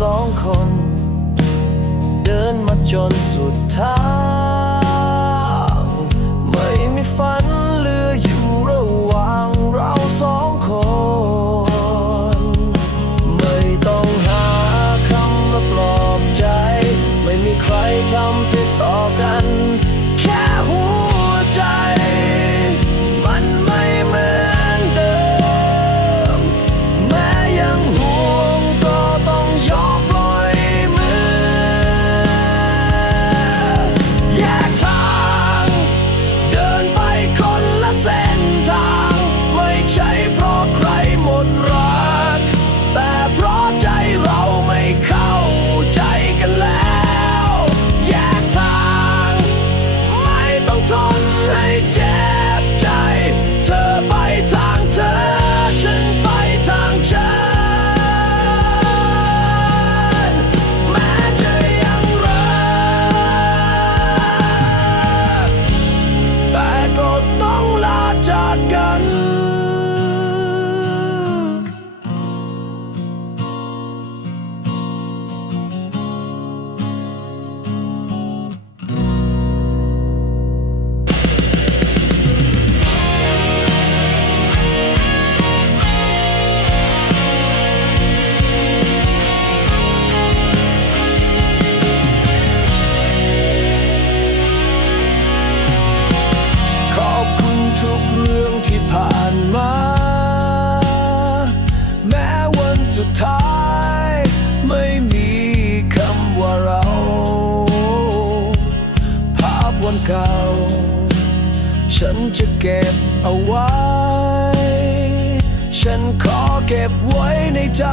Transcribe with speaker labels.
Speaker 1: สองคน เดินมาจนสุดท้าย ก่า ฉันจะเก็บเอาไว้ ฉันขอเก็บไว้ในใจ